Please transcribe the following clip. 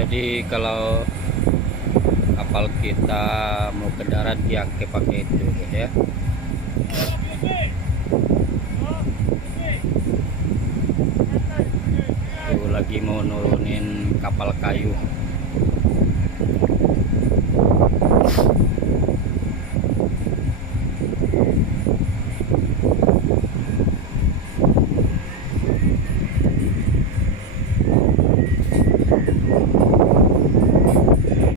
Jadi kalau kapal kita mau ke darat diangke pakai itu guys ya. Tuh lagi mau nurunin kapal kayu.